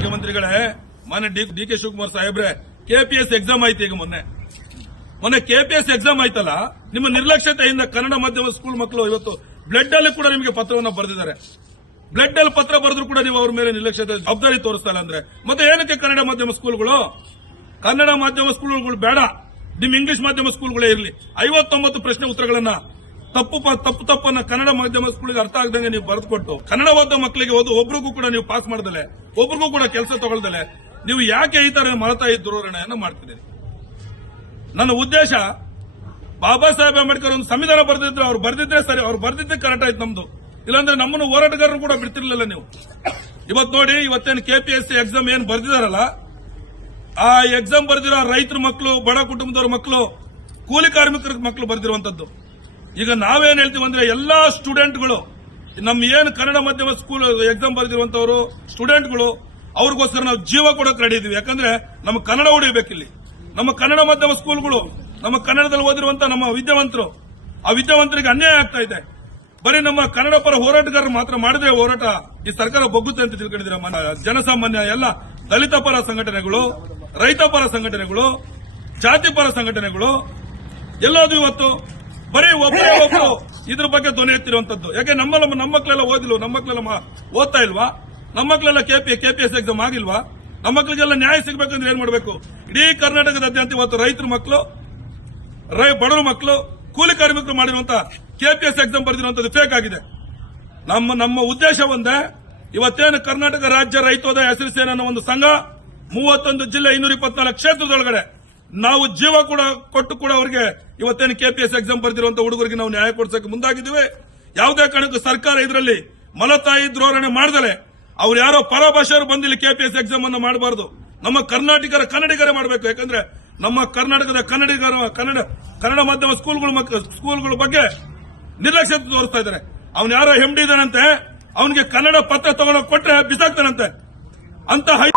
ಮುಖ್ಯಮಂತ್ರಿಗಳೇ ಮೊನ್ನೆ D K Shivakumar ಸಾಹೇಬ್ರೆ ಕೆಪಿಎಸ್ ಎಕ್ಸಾಮ್ ಆಯ್ತು ಈಗ ಮೊನ್ನೆ. ಮೊನ್ನೆ ಕೆಪಿಎಸ್ ಎಕ್ಸಾಮ್ ಆಯ್ತಲ್ಲ, ನಿಮ್ಮ ನಿರ್ಲಕ್ಷ್ಯತೆಯಿಂದ ಕನ್ನಡ ಮಾಧ್ಯಮ ಸ್ಕೂಲ್ ಮಕ್ಕಳು ಇವತ್ತು ಬ್ಲಡ್ ಅಲ್ಲಿ ಕೂಡ ನಿಮಗೆ ಪತ್ರವನ್ನು ಬರೆದಿದ್ದಾರೆ. ಬ್ಲಡ್ ಅಲ್ಲಿ ಪತ್ರ ಬರೆದ್ರು ಕೂಡ ನೀವು ಅವ್ರ ಮೇಲೆ ನಿರ್ಲಕ್ಷ್ಯತೆ, ಜವಾಬ್ದಾರಿ ತೋರಿಸ್ತಾ ಇಲ್ಲ ಅಂದ್ರೆ. ಮತ್ತೆ ಏನಕ್ಕೆ ಕನ್ನಡ ಮಾಧ್ಯಮ ಸ್ಕೂಲ್ಗಳು ಕನ್ನಡ ಮಾಧ್ಯಮ ಸ್ಕೂಲ್ಗಳು ಬೇಡ. ನಿಮ್ ಇಂಗ್ಲಿಷ್ ಮಾಧ್ಯಮ ಸ್ಕೂಲ್ಗಳೇ ಇರಲಿ. ಐವತ್ತೊಂಬತ್ತು ಪ್ರಶ್ನೆ ಉತ್ತರಗಳನ್ನ ತಪ್ಪು ತಪ್ಪು ತಪ್ಪನ್ನ ಕನ್ನಡ ಮಾಧ್ಯಮ ಸ್ಕೂಲ್ಗೆ ಅರ್ಥ ಆಗದಂಗೆ ನೀವು ಬರೆದುಕೊಟ್ಟು, ಕನ್ನಡ ಓದೋ ಮಕ್ಕಳಿಗೆ ಓದು, ಒಬ್ರಿಗೂ ಕೂಡ ನೀವು ಪಾಸ್ ಮಾಡ್ದಲೆ, ಒಬ್ರಿಗೂ ಕೂಡ ಕೆಲಸ ತಗೊಳ್ದಲೆ, ನೀವು ಯಾಕೆ ಈ ತರ ಮಲತಾಯಿ ದುರೋರಣೆಯನ್ನು ಮಾಡ್ತಿದ್ದೀರಿ? ನನ್ನ ಉದ್ದೇಶ, ಬಾಬಾ ಸಾಹೇಬ್ ಅಂಬೇಡ್ಕರ್ ಒಂದು ಸಂವಿಧಾನ ಬರೆದಿದ್ರು ಅವ್ರು ಬರ್ದಿದ್ರೆ ಸರಿ, ಅವ್ರು ಬರ್ದಿದ್ದೆ ಕರೆಕ್ಟ್ ಆಯ್ತು ನಮ್ದು. ಇಲ್ಲಾಂದ್ರೆ ನಮ್ಮನ್ನು ಹೋರಾಟಗಾರರು ಕೂಡ ಬಿಡ್ತಿರ್ಲಿಲ್ಲ ನೀವು. ಇವತ್ತು ನೋಡಿ, ಇವತ್ತೇನು ಕೆಪಿಎಸ್ಸಿ ಎಕ್ಸಾಮ್ ಏನ್ ಬರ್ದಿದಾರಲ್ಲ, ಆ ಎಕ್ಸಾಮ್ ಬರ್ದಿರೋ ರೈತರ ಮಕ್ಕಳು ಬಡ ಕುಟುಂಬದವ್ರ ಮಕ್ಕಳು ಕೂಲಿ ಕಾರ್ಮಿಕರ ಮಕ್ಕಳು ಬರ್ದಿರುವಂತದ್ದು. ಈಗ ನಾವೇನ್ ಹೇಳ್ತೀವಿ ಅಂದ್ರೆ ಎಲ್ಲಾ ಸ್ಟೂಡೆಂಟ್ಗಳು ನಮ್ಮ ಏನು ಕನ್ನಡ ಮಾಧ್ಯಮ ಸ್ಕೂಲ್ ಎಕ್ಸಾಮ್ ಬರ್ದಿರುವಂತವರು, ಸ್ಟೂಡೆಂಟ್ಗಳು, ಅವ್ರಿಗೋಸ್ಕರ ನಾವು ಜೀವ ಕೊಡೋಕೆ ರೆಡಿ ಇದೀವಿ. ಯಾಕಂದ್ರೆ ನಮ್ಮ ಕನ್ನಡ ಉಳಿಬೇಕಿಲ್ಲಿ ನಮ್ಮ ಕನ್ನಡ ಮಾಧ್ಯಮ ಸ್ಕೂಲ್ಗಳು, ನಮ್ಮ ಕನ್ನಡದಲ್ಲಿ ಓದಿರುವಂತ ನಮ್ಮ ವಿದ್ಯಾವಂತರು, ಆ ವಿದ್ಯಾವಂತರಿಗೆ ಅನ್ಯಾಯ ಆಗ್ತಾ ಇದೆ. ಬರೀ ನಮ್ಮ ಕನ್ನಡ ಪರ ಹೋರಾಟಗಾರರು ಮಾತ್ರ ಮಾಡಿದ್ರೆ ಹೋರಾಟ ಈ ಸರ್ಕಾರ ಬಗ್ಗುತ್ತೆ ಅಂತ ತಿಳ್ಕೊಂಡಿದ್ದೀರ ಮನ- ಜನಸಾಮಾನ್ಯ ಎಲ್ಲ ದಲಿತ ಪರ ಸಂಘಟನೆಗಳು, ರೈತ ಪರ ಸಂಘಟನೆಗಳು, ಜಾತಿ ಪರ ಸಂಘಟನೆಗಳು ಎಲ್ಲೋದು ಇವತ್ತು ಬರೀ ಒಬ್ಬರೇ ಒಬ್ರು ಇದ್ರ ಬಗ್ಗೆ ಧ್ವನಿ ಎತ್ತಿರುವಂತದ್ದು. ಯಾಕೆ ನಮ್ಮ ನಮ್ಮ ಮಕ್ಕಳೆಲ್ಲ ಓದಿಲ್ವ? ನಮ್ಮ ಮಕ್ಕಳೆಲ್ಲ ಓದ್ತಾ ಇಲ್ವಾ? ನಮ್ಮ ಮಕ್ಕಳೆಲ್ಲ ಕೆಪಿ ಕೆಪಿಎಸ್ ಎಕ್ಸಾಮ್ ಆಗಿಲ್ವಾ? ನಮ್ಮ ಮಕ್ಕಳಿಗೆಲ್ಲ ನ್ಯಾಯ ಸಿಗಬೇಕಂದ್ರೆ ಏನ್ ಮಾಡಬೇಕು? ಇಡೀ ಕರ್ನಾಟಕದಾದ್ಯಂತ ಇವತ್ತು ರೈತರ ಮಕ್ಕಳು ರೈ ಬಡವರ ಮಕ್ಕಳು ಕೂಲಿ ಕಾರ್ಮಿಕರು ಮಾಡಿರುವಂತ ಕೆಪಿಎಸ್ ಎಕ್ಸಾಮ್ ಬರೆದಿರುವಂತದ್ದು ಫೇಕ್ ಆಗಿದೆ. ನಮ್ಮ ನಮ್ಮ ಉದ್ದೇಶ ಒಂದೇ ಇವತ್ತೇನು ಕರ್ನಾಟಕ ರಾಜ್ಯ ರೈತೋದಯ ಹಸಿರು ಸೇನೆ ಅನ್ನೋ ಒಂದು ಸಂಘ ಮೂವತ್ತೊಂದು ಜಿಲ್ಲೆ ಇನ್ನೂರ ಇಪ್ಪತ್ನಾಲ್ಕು ಕ್ಷೇತ್ರದೊಳಗಡೆ ನಾವು ಜೀವ ಕೂಡ, ಕೊಟ್ಟು ಕೂಡ ಅವರಿಗೆ ಇವತ್ತೇನು ಕೆಪಿಎಸ್ ಎಕ್ಸಾಮ್ ಬರೆದಿರುವಂತ ಹುಡುಗರಿಗೆ ನಾವು ನ್ಯಾಯ ಕೊಡಿಸಕ್ಕೆ ಮುಂದಾಗಿದ್ದೇವೆ. ಯಾವುದೇ ಕಾರಣಕ್ಕೂ ಸರ್ಕಾರ ಇದರಲ್ಲಿ ಮಲತಾಯಿ ಧೋರಣೆ ಮಾಡದಲೆ, ಅವ್ರು ಯಾರೋ ಪರಭಾಷೆಯವರು ಬಂದಿಲ್ಲ ಕೆಪಿಎಸ್ ಎಕ್ಸಾಮ್ ಅನ್ನು ಮಾಡಬಾರದು. ನಮ್ಮ ಕರ್ನಾಟಕರ ಕನ್ನಡಿಗರೇ ಮಾಡಬೇಕು. ಯಾಕಂದ್ರೆ ನಮ್ಮ ಕರ್ನಾಟಕದ ಕನ್ನಡಿಗರ, ಕನ್ನಡ ಕನ್ನಡ ಮಾಧ್ಯಮ ಸ್ಕೂಲ್ಗಳ ಸ್ಕೂಲ್ಗಳ ಬಗ್ಗೆ ನಿರ್ಲಕ್ಷ್ಯ ತೋರಿಸ್ತಾ ಇದ್ದಾರೆ. ಅವ್ನು ಯಾರೋ ಡಿ ಇದಾನಂತೆ ಅವನಿಗೆ ಕನ್ನಡ ಪತ್ರ ತಗೊಂಡೋಗಿ ಕೊಟ್ಟರೆ ಬಿಸಾಕ್ತಾನಂತೆ. ಅಂತ ಹೈ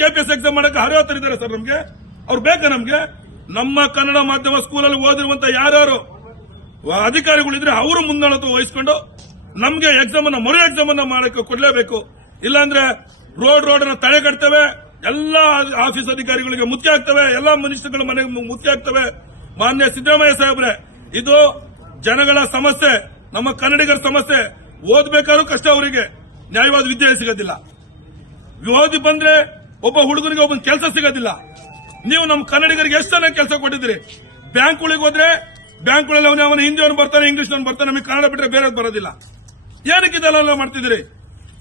ಕೆಪಿಎಸ್ ಎಕ್ಸಾಮ್ ಮಾಡಕ್ಕೆ ಹರಿಯೋತರಿದ್ದಾರೆ ಸರ್ ನಮ್ಗೆ. ಅವ್ರು ಬೇಕಾ ನಮ್ಗೆ? ನಮ್ಮ ಕನ್ನಡ ಮಾಧ್ಯಮ ಸ್ಕೂಲಲ್ಲಿ ಓದಿರುವಂತ ಯಾರ್ಯಾರು? ಅಧಿಕಾರಿಗಳಿದ್ರೆ ಅವರು ಮುಂದಾಳತ್ವ ವಹಿಸ್ಕೊಂಡು ನಮ್ಗೆ ಎಕ್ಸಾಮ್ ಅನ್ನ, ಮರು ಎಕ್ಸಾಮ್ ಅನ್ನ ಮಾಡಕ್ಕೆ ಕೊಡ್ಲೇಬೇಕು. ಇಲ್ಲಾಂದ್ರೆ ರೋಡ್ ರೋಡ್ ಅನ್ನ ತಡೆ ಕಟ್ತವೆ, ಎಲ್ಲಾ ಆಫೀಸ್ ಅಧಿಕಾರಿಗಳಿಗೆ ಮುತ್ತಿ ಆಗ್ತವೆ ಎಲ್ಲಾ ಮನುಷ್ಯಗಳ ಮನೆಗೆ ಮುತ್ತಿ ಆಗ್ತವೆ ಮಾನ್ಯ ಸಿದ್ದರಾಮಯ್ಯ ಸಾಹೇಬ್ರೆ, ಇದು ಜನಗಳ ಸಮಸ್ಯೆ, ನಮ್ಮ ಕನ್ನಡಿಗರ ಸಮಸ್ಯೆ. ಓದ್ಬೇಕಾದ್ರೂ ಕಷ್ಟ ಅವರಿಗೆ. ನ್ಯಾಯವಾದ ವಿದ್ಯೆ ಸಿಗೋದಿಲ್ಲ. ಓದಿ ಬಂದ್ರೆ ಒಬ್ಬ ಹುಡುಗನಿಗೆ ಒಬ್ಬ ಕೆಲಸ ಸಿಗೋದಿಲ್ಲ. ನೀವು ನಮ್ಮ ಕನ್ನಡಿಗರಿಗೆ ಎಷ್ಟು ಜನ ಕೆಲಸ ಕೊಟ್ಟಿದ್ದೀರಿ? ಬ್ಯಾಂಕ್ಗಳಿಗೆ ಹೋದ್ರೆ ಬ್ಯಾಂಕ್ಗಳಲ್ಲಿ ಅವನ ಅವನ ಹಿಂದಿಯವನು ಬರ್ತಾನೆ ಇಂಗ್ಲಿಷ್ ಬರ್ತಾನೆ, ನಮಗೆ ಕನ್ನಡ ಬಿಟ್ಟರೆ ಬೇರೆ ಬರೋದಿಲ್ಲ. ಏನಕ್ಕೆ ಇದೆಲ್ಲ ಮಾಡ್ತಿದ್ದೀರಿ?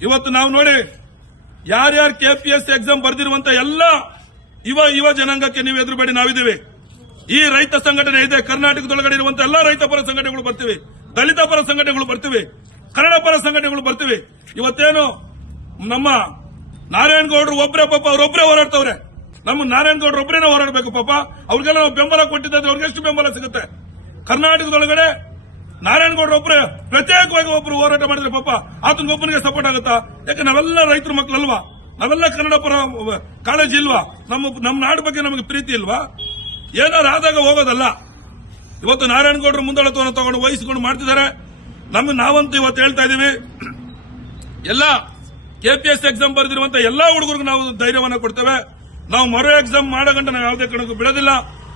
ಇವತ್ತು ನಾವು ನೋಡಿ, ಯಾರ್ಯಾರು ಕೆಪಿಎಸ್ ಎಕ್ಸಾಮ್ ಬರ್ದಿರುವಂತ ಎಲ್ಲ ಯುವ ಯುವ ಜನಾಂಗಕ್ಕೆ ನೀವು ಎದುರುಬೇಡಿ, ನಾವಿದ್ದೀವಿ. ಈ ರೈತ ಸಂಘಟನೆ ಇದೆ, ಕರ್ನಾಟಕದೊಳಗಡೆ ಇರುವಂತಹ ಎಲ್ಲ ರೈತ ಪರ ಸಂಘಟನೆಗಳು ಬರ್ತೀವಿ. ದಲಿತ ಪರ ಸಂಘಟನೆಗಳು ಬರ್ತೀವಿ. ಕನ್ನಡ ಪರ ಸಂಘಟನೆಗಳು ಬರ್ತೀವಿ. ಇವತ್ತೇನು ನಮ್ಮ ನಾರಾಯಣಗೌಡರು ಒಬ್ಬರೇ ಪಾಪ ಅವರೊಬ್ಬರೇ ಹೋರಾಡ್ತವ್ರೆ. ನಮ್ಮ ನಾರಾಯಣಗೌಡರು ಒಬ್ಬರೇ ಹೋರಾಡಬೇಕು ಪಾಪ. ಅವ್ರಿಗೆಲ್ಲ ನಾವು ಬೆಂಬಲ ಕೊಟ್ಟಿದ್ದಾರೆ ಅವ್ರಿಗೆ ಎಷ್ಟು ಬೆಂಬಲ ಸಿಗುತ್ತೆ? ಕರ್ನಾಟಕದೊಳಗಡೆ ನಾರಾಯಣಗೌಡರು ಒಬ್ಬರೇ ಪ್ರತ್ಯೇಕವಾಗಿ ಒಬ್ಬರು ಹೋರಾಟ ಮಾಡಿದ್ರೆ ಪಾಪ ಆತನಿಗೊಬ್ಬನಿಗೆ ಸಪೋರ್ಟ್ ಆಗುತ್ತಾ? ಯಾಕೆ ನಾವೆಲ್ಲ ರೈತರ ಮಕ್ಕಳಲ್ವಾ ನಾವೆಲ್ಲ ಕನ್ನಡ ಪರ ಕಾಳಜಿ ಇಲ್ವಾ? ನಮ್ಮ ನಮ್ಮ ನಾಡು ಬಗ್ಗೆ ನಮಗೆ ಪ್ರೀತಿ ಇಲ್ವಾ? ಏನಾರು ಆದಾಗ ಹೋಗೋದಲ್ಲ. ಇವತ್ತು ನಾರಾಯಣಗೌಡರು ಮುಂದಾಳತ್ವವನ್ನು ತಗೊಂಡು ವಹಿಸಿಕೊಂಡು ಮಾಡ್ತಿದ್ದಾರೆ. ನಮ್ಗೆ ನಾವಂತೂ ಇವತ್ತು ಹೇಳ್ತಾ ಇದೀವಿ ಎಲ್ಲ ಕೆಪಿಎಸ್ ಎಕ್ಸಾಮ್ ಬರೆದಿರುವಂತಹ ಎಲ್ಲಾ ಹುಡುಗರಿಗೂ ನಾವು ಧೈರ್ಯವನ್ನು ಕೊಡ್ತೇವೆ. ನಾವು ಮರು ಎಕ್ಸಾಮ್ ಮಾಡೋಗಂಟ ನಾವು ಯಾವುದೇ ಕಣಕ್ಕೂ ಬಿಡೋದಿಲ್ಲ.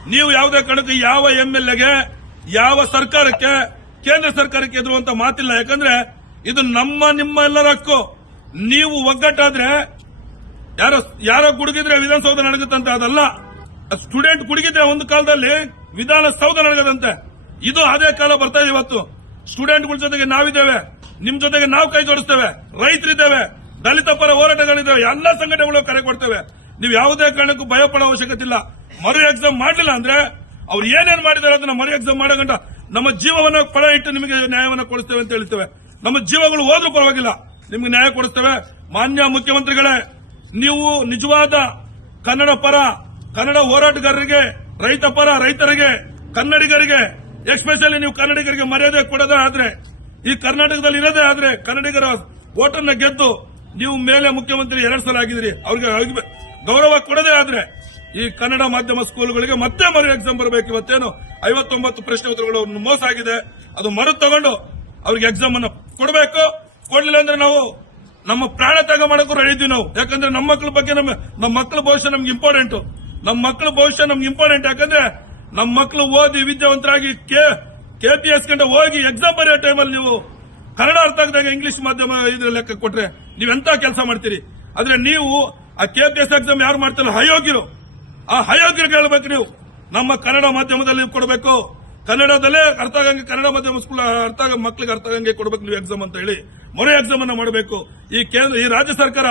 ನೀವು ಯಾವುದೇ ಕಣಕ್ಕೂ ಯಾವ ಎಂಎಲ್ಎಗೆ ಯಾವ ಸರ್ಕಾರಕ್ಕೆ, ಕೇಂದ್ರ ಸರ್ಕಾರಕ್ಕೆ ಎದುರುವಂತ ಮಾತಿಲ್ಲ. ಯಾಕಂದ್ರೆ ಇದು ನಮ್ಮ, ನಿಮ್ಮ ಎಲ್ಲರ ಹಕ್ಕು. ನೀವು ಒಗ್ಗಟ್ಟಾದ್ರೆ ಯಾರೋ ಯಾರೋ ಕುಡುಗಿದ್ರೆ ವಿಧಾನಸೌಧ ನಡಗುತ್ತಂತ ಅದಲ್ಲ. ಸ್ಟೂಡೆಂಟ್ ಕುಡುಗಿದ್ರೆ ಒಂದು ಕಾಲದಲ್ಲಿ ವಿಧಾನಸೌಧ ನಡಗದಂತೆ. ಇದು ಅದೇ ಕಾಲ ಬರ್ತಾ ಇದೆ ಇವತ್ತು. ಸ್ಟೂಡೆಂಟ್ಗಳ ಜೊತೆಗೆ ನಾವಿದ್ದೇವೆ. ನಿಮ್ ಜೊತೆಗೆ ನಾವು ಕೈ ಜೋಡಿಸ್ತೇವೆ. ರೈತರಿದ್ದೇವೆ. ದಲಿತ ಪರ ಹೋರಾಟಗಳಿದ್ದೇವೆ. ಎಲ್ಲ ಸಂಘಟನೆಗಳು ಕರೆ ಕೊಡ್ತೇವೆ. ನೀವು ಯಾವುದೇ ಕಾರಣಕ್ಕೂ ಭಯ ಪಡೋ ಅವಶ್ಯಕತೆ ಇಲ್ಲ ಮರು ಎಕ್ಸಾಮ್ ಮಾಡಲಿಲ್ಲ ಅಂದ್ರೆ ಅವ್ರು ಏನೇನು ಮಾಡಿದ್ದಾರೆ ಅದನ್ನ ಮರು ಎಕ್ಸಾಮ್ ಮಾಡೋ ಗಂಟ ನಮ್ಮ ಜೀವವನ್ನ ಪಣ ಇಟ್ಟು ನಿಮಗೆ ನ್ಯಾಯವನ್ನ ಕೊಡಿಸ್ತೇವೆ ಅಂತ ಹೇಳ್ತೇವೆ. ನಮ್ಮ ಜೀವಗಳು ಹೋದ್ರೂ ಪರವಾಗಿಲ್ಲ, ನಿಮ್ಗೆ ನ್ಯಾಯ ಕೊಡಿಸ್ತೇವೆ. ಮಾನ್ಯ ಮುಖ್ಯಮಂತ್ರಿಗಳೇ, ನೀವು ನಿಜವಾದ ಕನ್ನಡ ಪರ, ಕನ್ನಡ ಹೋರಾಟಗಾರರಿಗೆ, ರೈತ ಪರ, ರೈತರಿಗೆ, ಕನ್ನಡಿಗರಿಗೆ ಎಸ್ಪೆಷಲಿ ನೀವು ಕನ್ನಡಿಗರಿಗೆ ಮರ್ಯಾದೆ ಕೊಡೋದೇ ಆದ್ರೆ, ಈ ಕರ್ನಾಟಕದಲ್ಲಿ ಇರೋದೇ ಆದ್ರೆ ಕನ್ನಡಿಗರ ಓಟನ್ನ ಗೆದ್ದು ನೀವು ಮೇಲೆ ಮುಖ್ಯಮಂತ್ರಿ ಎರಡು ಸಲ ಆಗಿದ್ರಿ ಅವ್ರಿಗೆ ಗೌರವ ಕೊಡದೇ ಆದ್ರೆ ಈ ಕನ್ನಡ ಮಾಧ್ಯಮ ಸ್ಕೂಲ್ಗಳಿಗೆ ಮತ್ತೆ ಮರು ಎಕ್ಸಾಮ್ ಬರಬೇಕು. ಇವತ್ತೇನು ಐವತ್ತೊಂಬತ್ತು ಪ್ರಶ್ನೆ ಉತ್ತರಗಳು ಮೋಸ ಆಗಿದೆ. ಅದು ಮರು ತಗೊಂಡು ಅವ್ರಿಗೆ ಎಕ್ಸಾಮ್ ಅನ್ನು ಕೊಡಬೇಕು. ಕೊಡ್ಲಿಲ್ಲ ಅಂದ್ರೆ ನಾವು ನಮ್ಮ ಪ್ರಾಣ ತ್ಯಾಗ ಮಾಡಕ್ಕೂ ರೆಡಿದ್ವಿ ನಾವು. ಯಾಕಂದ್ರೆ ನಮ್ಮ ಮಕ್ಕಳ ಬಗ್ಗೆ ನಮ್ಮ ನಮ್ಮ ಮಕ್ಕಳ ಭವಿಷ್ಯ ನಮ್ಗೆ ಇಂಪಾರ್ಟೆಂಟ್ ನಮ್ಮ ಮಕ್ಕಳ ಭವಿಷ್ಯ ನಮ್ಗೆ ಇಂಪಾರ್ಟೆಂಟ್ ಯಾಕಂದ್ರೆ ನಮ್ಮ ಮಕ್ಕಳು ಓದಿ ವಿದ್ಯಾವಂತರಾಗಿ ಕೆ ಕೆ ಪಿ ಎಸ್ ಕಂಡ ಹೋಗಿ ಎಕ್ಸಾಮ್ ಬರೆಯೋ ಟೈಮಲ್ಲಿ ನೀವು ಕನ್ನಡ ಅರ್ಥ ಆಗದಾಗ ಇಂಗ್ಲಿಷ್ ಮಾಧ್ಯಮ ಇದ್ರ ಲೆಕ್ಕ ಕೊಟ್ರೆ ನೀವೆಂತ ಕೆಲಸ ಮಾಡ್ತೀರಿ? ಆದ್ರೆ ನೀವು ಆ ಕೆ ಪಿ ಎಸ್ ಎಕ್ಸಾಮ್ ಯಾರು ಮಾಡ್ತಾರೆ? ಅಯೋಗ್ಯರು ಆ ಅಯೋಗ್ಯರಿಗೆ ಹೇಳ್ಬೇಕು ನೀವು. ನಮ್ಮ ಕನ್ನಡ ಮಾಧ್ಯಮದಲ್ಲಿ ಕೊಡಬೇಕು. ಕನ್ನಡದಲ್ಲೇ ಅರ್ಥ ಆಗಂಗೆ ಕನ್ನಡ ಮಾಧ್ಯಮ ಸ್ಕೂಲ್ ಅರ್ಥ ಮಕ್ಕಳಿಗೆ ಅರ್ಥ ಆಗಂಗೆ ಕೊಡಬೇಕು ನೀವು ಎಕ್ಸಾಮ್ ಅಂತ ಹೇಳಿ. ಮೊರೆ ಎಕ್ಸಾಮ್ ಅನ್ನ ಮಾಡಬೇಕು. ಈ ಕೇಂದ್ರ, ಈ ರಾಜ್ಯ ಸರ್ಕಾರ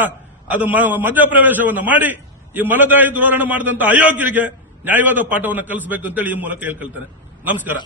ಅದು ಮಧ್ಯಪ್ರವೇಶವನ್ನು ಮಧ್ಯಪ್ರವೇಶವನ್ನ ಮಾಡಿ, ಈ ಮಲದಾಯಿ ಧೋರಣೆ ಮಾಡಿದಂತ ಅಯೋಗ್ಯರಿಗೆ ನ್ಯಾಯವಾದ ಪಾಠವನ್ನು ಕಲಿಸಬೇಕು ಅಂತೇಳಿ ಈ ಮೂಲಕ ಹೇಳ್ಕೊಳ್ತಾರೆ ನಮಸ್ಕಾರ.